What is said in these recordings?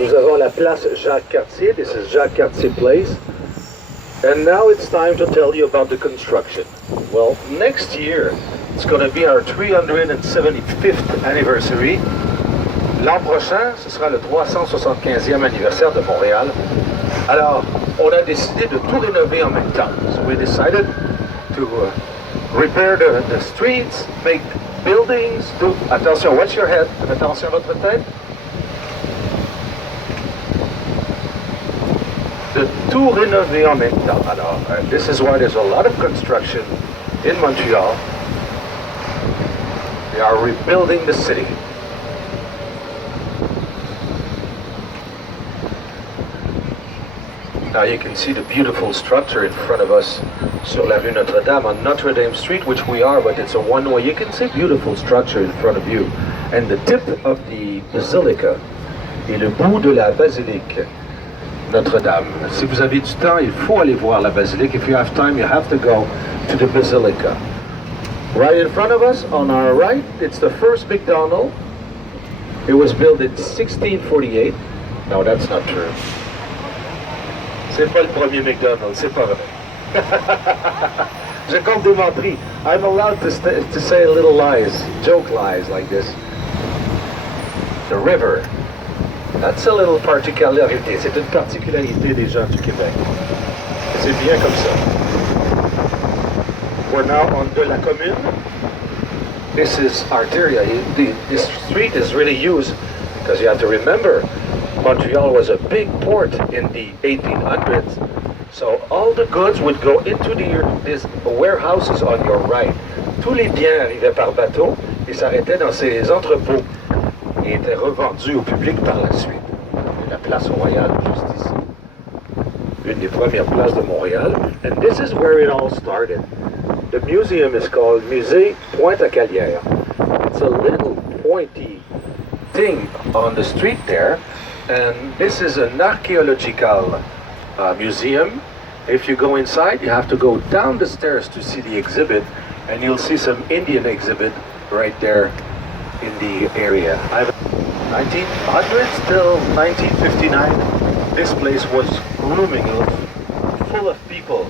Nous avons la place Jacques-Cartier. This is Jacques-Cartier Place. And now it's time to tell you about the construction. Well, next year, it's going to be our 375th anniversary. L'an prochain, ce sera le 375e anniversaire de Montréal. Alors, on a décidé de tout rénover en même temps. So we decided to repair the streets, make buildings, do... Attention, watch your head. Attention à votre tête. De tout rénover en même temps. Alors, this is why there's a lot of construction in Montreal. They are rebuilding the city. Now you can see the beautiful structure in front of us sur la rue Notre-Dame on Notre Dame Street, which we are, but it's a one-way. You can see beautiful structure in front of you. And the tip of the basilica est le bout de la basilique Notre-Dame. Si vous avez du temps, il faut aller voir la basilique. If you have time, you have to go to the basilica. Right in front of us, on our right, it's the first McDonald's. It was built in 1648. No, that's not true. C'est pas le premier McDonald's, c'est pas vrai. Je compte des menteries. I'm allowed to say little lies, joke lies like this. The river. That's a little particularité. C'est une particularité des gens du Québec. C'est bien comme ça. We're now on de la commune. This is Arteria. This street is really used because you have to remember Montreal was a big port in the 1800s. So all the goods would go into these warehouses on your right. Tous les biens arrivaient par bateau et s'arrêtaient dans ces entrepôts et étaient revendus au public par la suite. Et la place Royale, juste ici. Une des premières places de Montréal. And this is where it all started. The museum is called Musée Pointe-à-Calière. It's a little pointy thing on the street there. And this is an archaeological museum. If you go inside, you have to go down the stairs to see the exhibit, and you'll see some Indian exhibit right there in the area. 1900s till 1959, this place was blooming, it was full of people.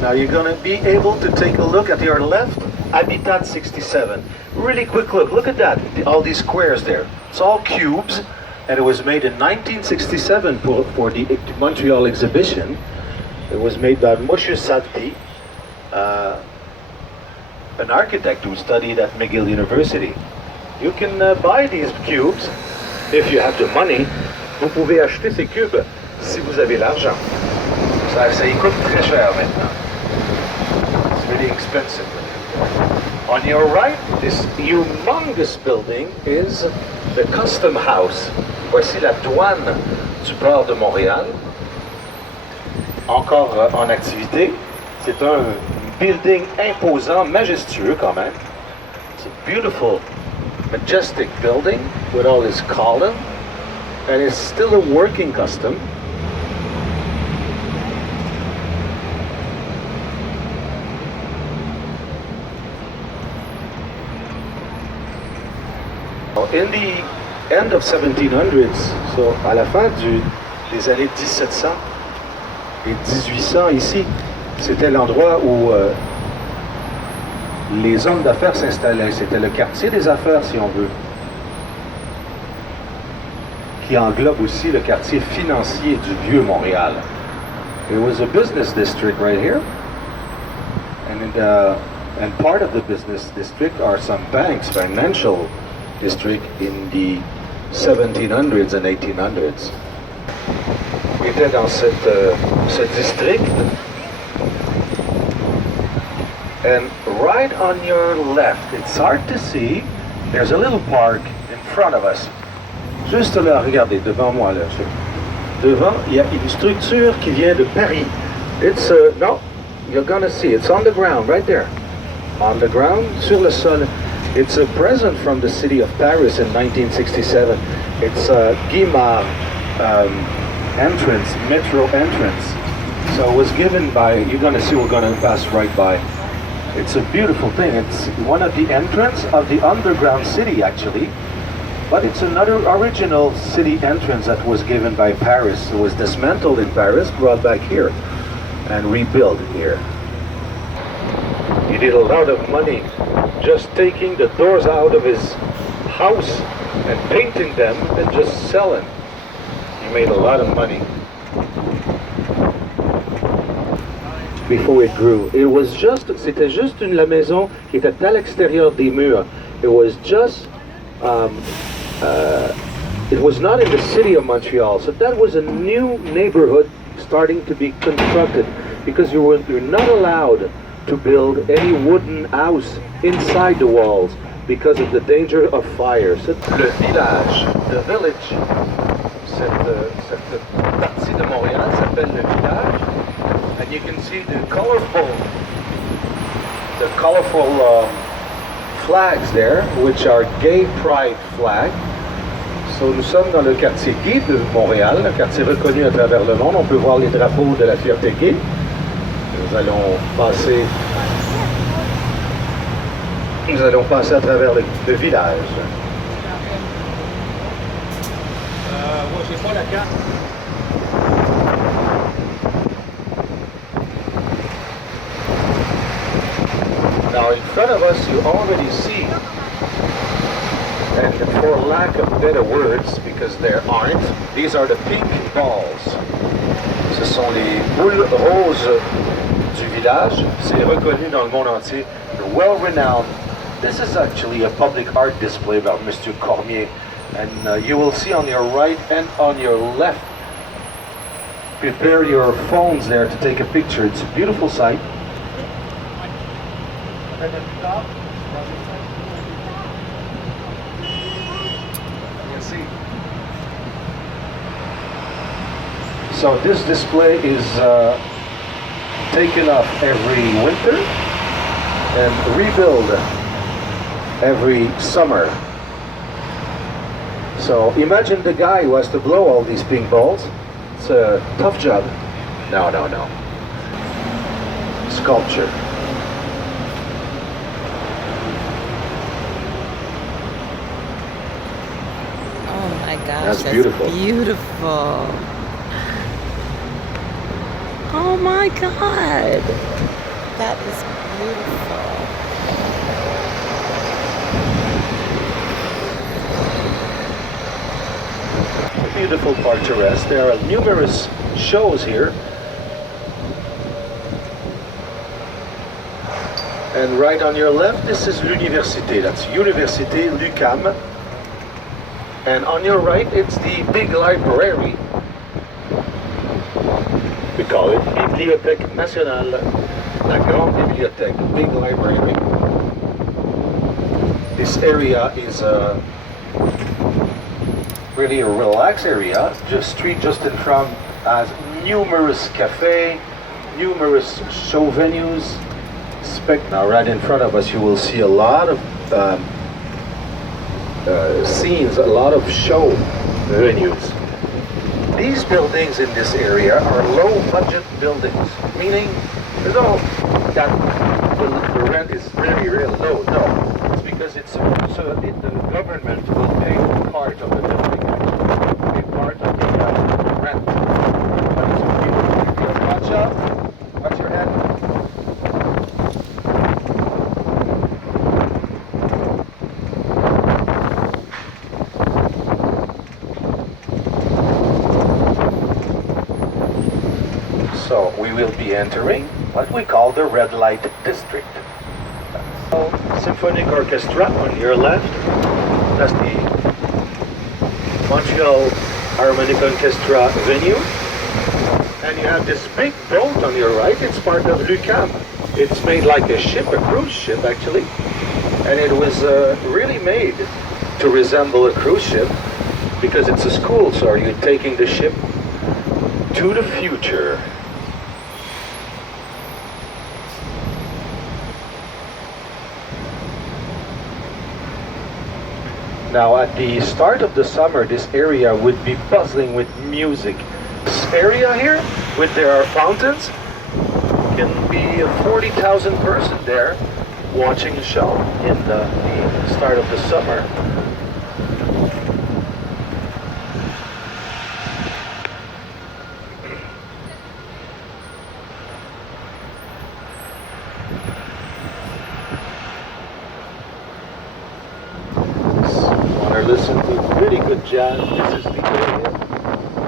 Now you're going to be able to take a look at your left, Habitat 67. Really quick look, look at that, all these squares there. It's all cubes, and it was made in 1967 for the Montreal exhibition. It was made by Moshe Sadti, an architect who studied at McGill University. You can buy these cubes if you have the money. Vous pouvez acheter ces cubes si vous avez l'argent. Ça y coûte très cher maintenant. Really expensive. On your right, this humongous building is the Custom House. Voici la douane du port de Montréal. Encore en activité. C'est un building imposant, majestueux quand même. It's a beautiful, majestic building with all this column. And it's still a working custom. In the end of 1700s, so à la fin des années 1700 et 1800 ici, c'était l'endroit où les hommes d'affaires s'installaient. C'était le quartier des affaires, si on veut, qui englobe aussi le quartier financier du vieux Montréal. It was a business district right here, and part of the business district are some banks, financial district in the 1700s and 1800s. On était dans ce district. And right on your left, it's hard to see, there's a little park in front of us. Juste là, regardez, devant moi, là. Devant, il y a une structure qui vient de Paris. It's, no, you're gonna see, it's on the ground, right there. On the ground, sur le sol. It's a present from the city of Paris in 1967. It's Guimard entrance, metro entrance. So it was given by, you're gonna see, we're gonna pass right by. It's a beautiful thing. It's one of the entrance of the underground city, actually. But it's another original city entrance that was given by Paris. It was dismantled in Paris, brought back here, and rebuilt here. He did a lot of money just taking the doors out of his house and painting them and just selling. He made a lot of money. Before it grew. It was just, c'était juste la maison qui était à l'extérieur des murs. It was just, it was not in the city of Montreal. So that was a new neighborhood starting to be constructed because you're not allowed to build any wooden house inside the walls because of the danger of fire. So, le village, the village, cette partie de Montréal s'appelle le village. And you can see the colorful flags there, which are gay pride flags. So nous sommes dans le quartier gay de Montréal, un quartier reconnu à travers le monde. On peut voir les drapeaux de la fierté gay. Nous allons passer à travers le village. Moi, j'ai pas la carte. Now in front of us you already see, and for lack of better words, because there aren't, these are the pink balls. Ce sont les boules roses du village. C'est reconnu dans le monde entier. Well-renowned. This is actually a public art display about Mr. Cormier, and you will see on your right and on your left. Prepare your phones there to take a picture. It's a beautiful sight. So this display is taken up every winter and rebuilt every summer. So imagine the guy who has to blow all these pink balls. It's a tough job. No. Sculpture. Gosh, that's beautiful. Beautiful. Oh my God. That is beautiful. A beautiful park to rest. There are numerous shows here. And right on your left, this is l'université. That's Université l'UQAM. And on your right, it's the big library. We call it Bibliothèque Nationale, la Grande Bibliothèque, big library. This area is really a relaxed area. The street just in front has numerous cafes, numerous show venues. Now right in front of us you will see a lot of scenes, a lot of show venues. These buildings in this area are low-budget buildings, meaning that the rent is really, really low. No, it's because it's so the government will pay part of the building, actually, pay part of the rent. But it's beautiful. Watch out! Watch your head. So we will be entering what we call the red light district. Symphonic Orchestra on your left. That's the Montreal Harmonic Orchestra venue. And you have this big boat on your right. It's part of l'UQAM. It's made like a ship, a cruise ship actually. And it was really made to resemble a cruise ship because it's a school, so you're taking the ship to the future. Now at the start of the summer, this area would be buzzing with music. This area here with there are fountains. Can be 40,000 person there watching a show in the start of the summer. Want to listen to really good jazz? This is the area.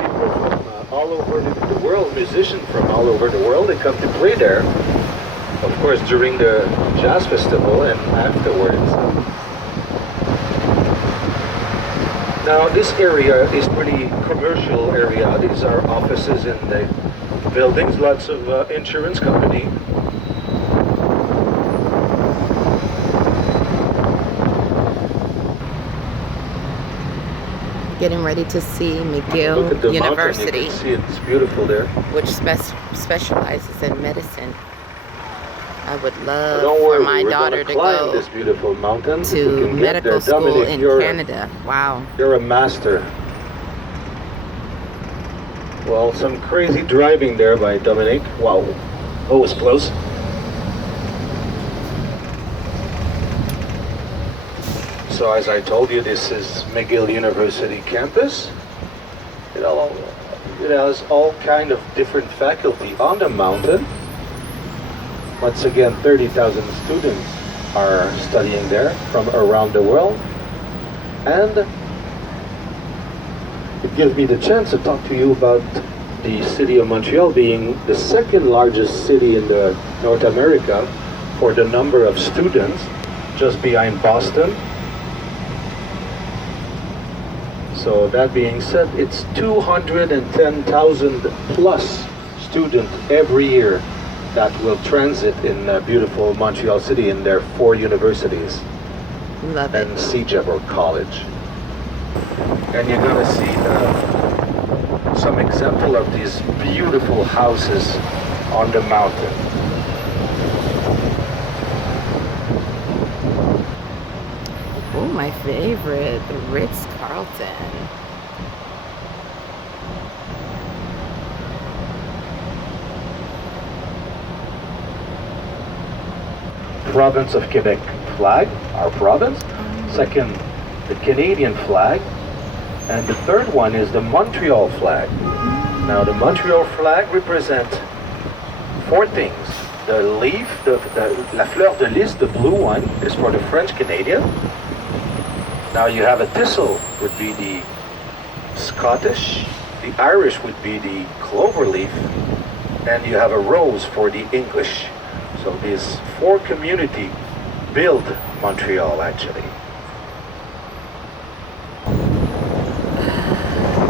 People from all over the world, musicians from all over the world, they come to play there. Of course, during the jazz festival and afterwards. Now, this area is pretty commercial area. These are offices in the buildings, lots of insurance company. Getting ready to see McGill Look at the University, mountain. You can see it's beautiful there. which specializes in medicine. I would love Don't worry, for my we're daughter gonna to climb go this beautiful mountain. If we to can get medical there. school Dominic, in you're Canada. Wow. You're a master. Well, some crazy driving there by Dominic. Wow. Oh, it's close. So as I told you, this is McGill University campus. It has all kind of different faculty on the mountain. Once again, 30,000 students are studying there from around the world. And it gives me the chance to talk to you about the city of Montreal being the second largest city in the North America for the number of students, just behind Boston. So that being said, it's 210,000 plus students every year that will transit in beautiful Montreal City in their 4 universities Love it. and CEGEP or college. And you're gonna see some example of these beautiful houses on the mountain. Oh, my favorite, the Ritz-Carlton. Province of Quebec flag, our province. Second, the Canadian flag. And the third one is the Montreal flag. Now the Montreal flag represents 4 things. The leaf, la fleur de lys, the blue one, is for the French Canadian. Now you have a thistle, would be the Scottish. The Irish would be the clover leaf. And you have a rose for the English. So these 4 communities build Montreal actually.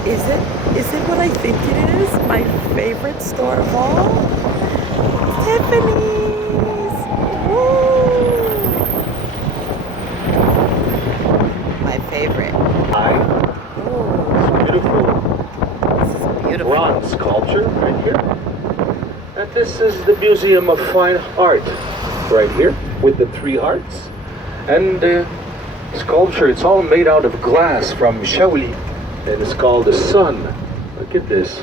Is it what I think it is? My favorite store of all? Tiffany's! Woo! My favorite. It's beautiful This is beautiful. bronze sculpture right here. And this is the Museum of Fine Art right here with the 3 hearts. And the sculpture, it's all made out of glass from Shaoli. And it's called the Sun. Look at this.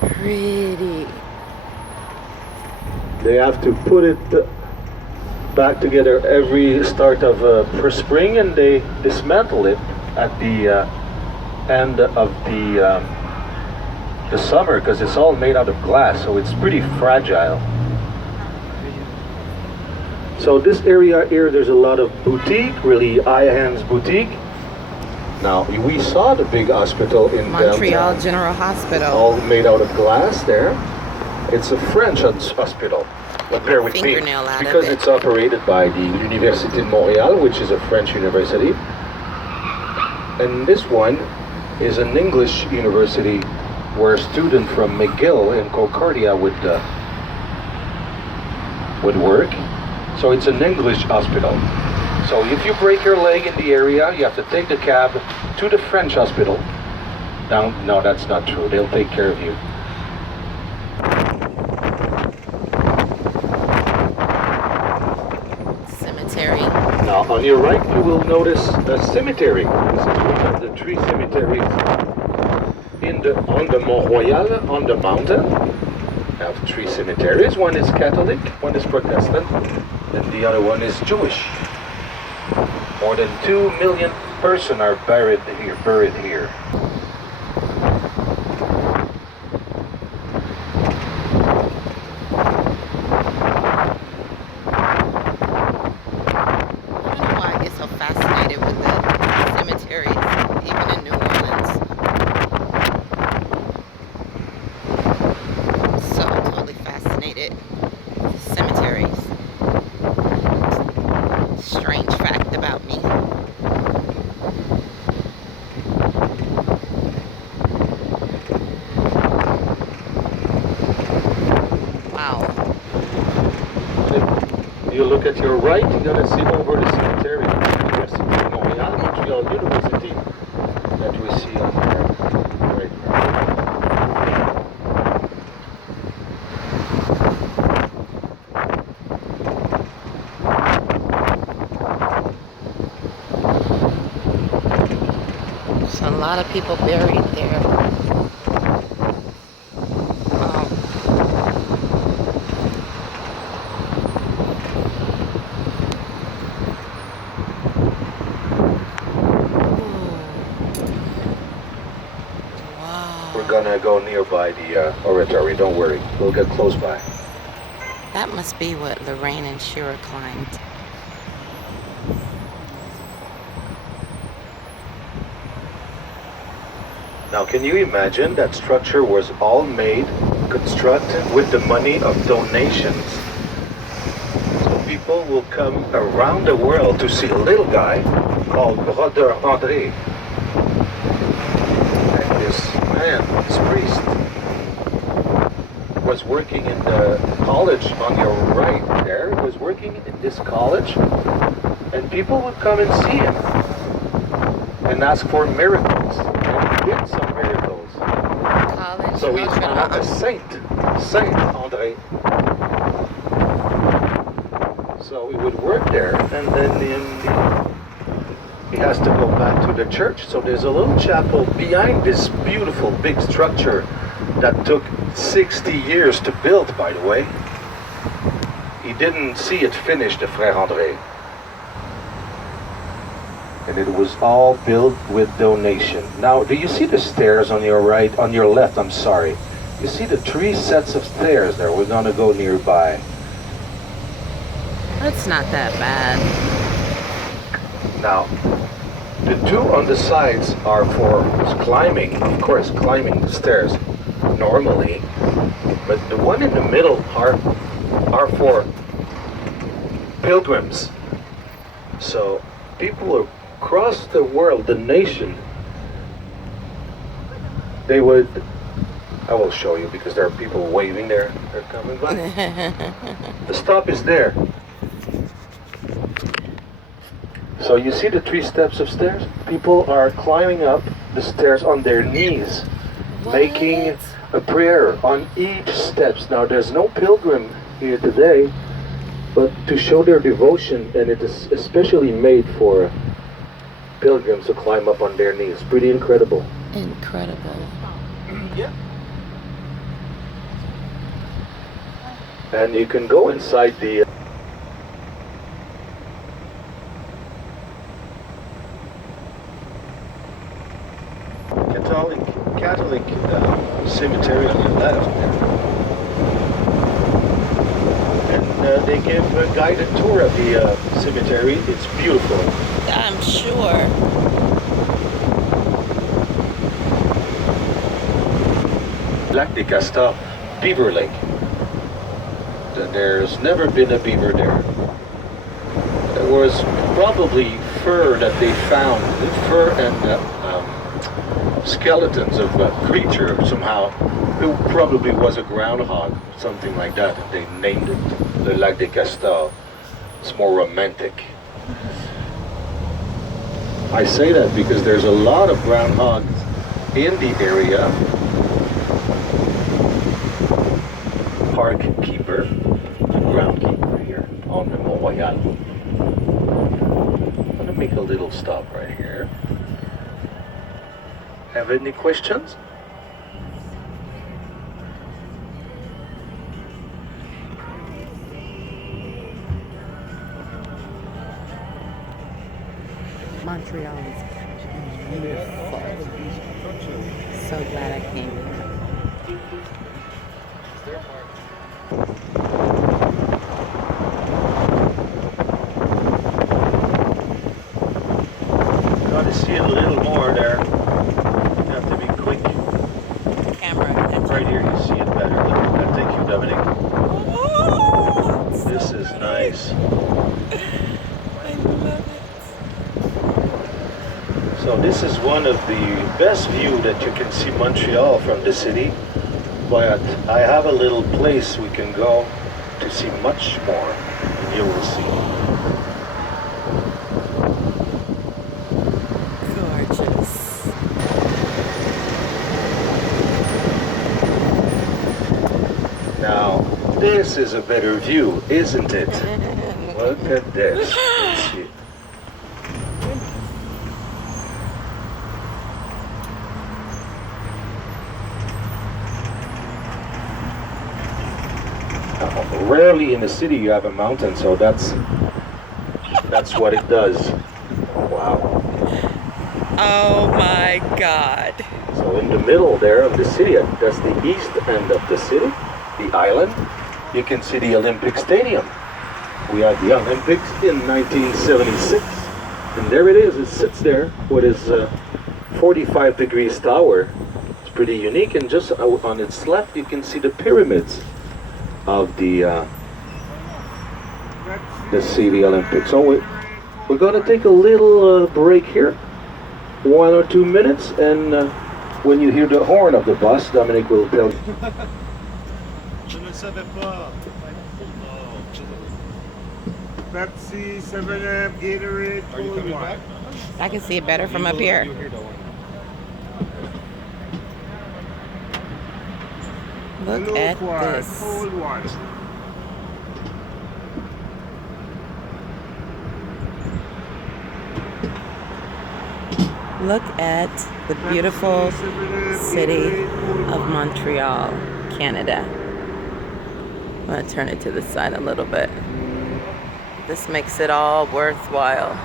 Pretty. They have to put it back together every start of spring, and they dismantle it at the end of the summer because it's all made out of glass, so it's pretty fragile. So this area here, there's a lot of boutique, really high-end boutique. Now we saw the big hospital in Montreal downtown, General Hospital. all made out of glass there. It's a French hospital, but bear with me, Fingernail out of because it. it's operated by the Université de Montréal, which is a French university. And this one is an English university where a student from McGill in Concordia would work. So it's an English hospital. So if you break your leg in the area, you have to take the cab to the French hospital. No, that's not true. They'll take care of you. Cemetery. Now on your right, you will notice a cemetery. This is one of the 3 cemeteries in on the Montreal, on the mountain, I have three cemeteries. One is Catholic, one is Protestant, and the other one is Jewish. More than 2 million persons are buried here. I don't know why I get so fascinated with the cemeteries, even in New Orleans. So totally fascinated with cemeteries. Strange fact about me. Wow. You look at your right, you're gonna see over the cemetery, University of Montreal, Montreal University, that we see on there. Right. There's a lot of people buried there. Wow. Wow. We're gonna go nearby the oratory, don't worry, we'll get close by. That must be what Lorraine and Shira climbed. Now can you imagine that structure was all made, constructed with the money of donations? So people will come around the world to see a little guy called Brother André. And this man, this priest, was working in the college on your right there, was working in this college, and people would come and see him and ask for miracles. And he did some miracles. College. So he's now a saint, Saint André. So he would work there, and then he has to go back to the church. So there's a little chapel behind this beautiful big structure that took 60 years to build, by the way. He didn't see it finished, the Frère André. And it was all built with donation. Now, do you see the stairs on your right, on your left, I'm sorry. You see the 3 sets of stairs there? We're gonna go nearby. That's not that bad. Now, the 2 on the sides are for climbing, of course, climbing the stairs normally. But the one in the middle are for pilgrims. So people across the world, the nation, they would, I will show you because there are people waving there, they're coming by. The stop is there. So you see the 3 steps of stairs? People are climbing up the stairs on their knees, making a prayer on each steps. Now there's no pilgrim here today, but to show their devotion, and it is especially made for pilgrims to climb up on their knees. Pretty incredible. Incredible. Yeah. And you can go inside the Catholic cemetery on your left there. And they give a guided tour of the cemetery. It's beautiful. I'm sure. Lac des Castors, Beaver Lake. There's never been a beaver there. There was probably fur that they found, fur and skeletons of a creature somehow. It probably was a groundhog, something like that. And they named it the Lac des Castors. It's more romantic. I say that because there's a lot of groundhogs in the area. Park keeper, groundkeeper here on the Montreal. I'm gonna make a little stop right here. Have any questions? Montreal is beautiful. So glad I came here. Got to see it a little more there. You have to be quick. Camera. Right here you see it better. Look, thank you, Dominic. This is nice. I love it. So this is one of the best view that you can see Montreal from the city. But I have a little place we can go to see much more, and you will see. Gorgeous. Now, this is a better view, isn't it? Look at this. Let's see. Rarely in the city you have a mountain, so that's what it does. Wow. Oh my God. So in the middle there of the city, that's the east end of the city, the island, you can see the Olympic Stadium. We had the Olympics in 1976, and there it is. It sits there with its 45 degrees tower. It's pretty unique, and just on its left you can see the pyramids of the city Olympics. So we're going to take a little break here, 1 or 2 minutes, and when you hear the horn of the bus, Dominic will tell you. Je ne savais pas. Pepsi, 7-Up, Gatorade, Are you coming back? I can see it better from up here. You'll hear that one. Look at this. Cold one. Look at the beautiful city of Montreal, Canada. I'm going to turn it to the side a little bit. This makes it all worthwhile.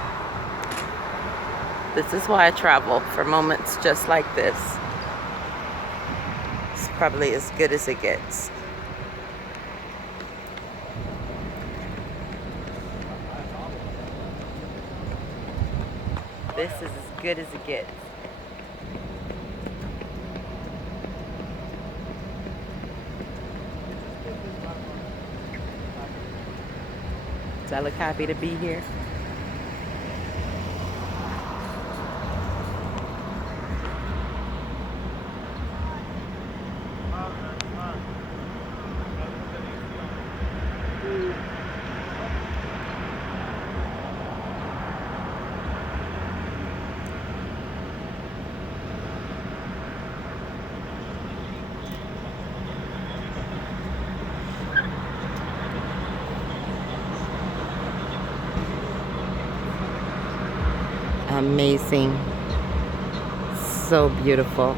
This is why I travel, for moments just like this. It's probably as good as it gets. This is as good as it gets. So I look happy to be here. Amazing. So beautiful.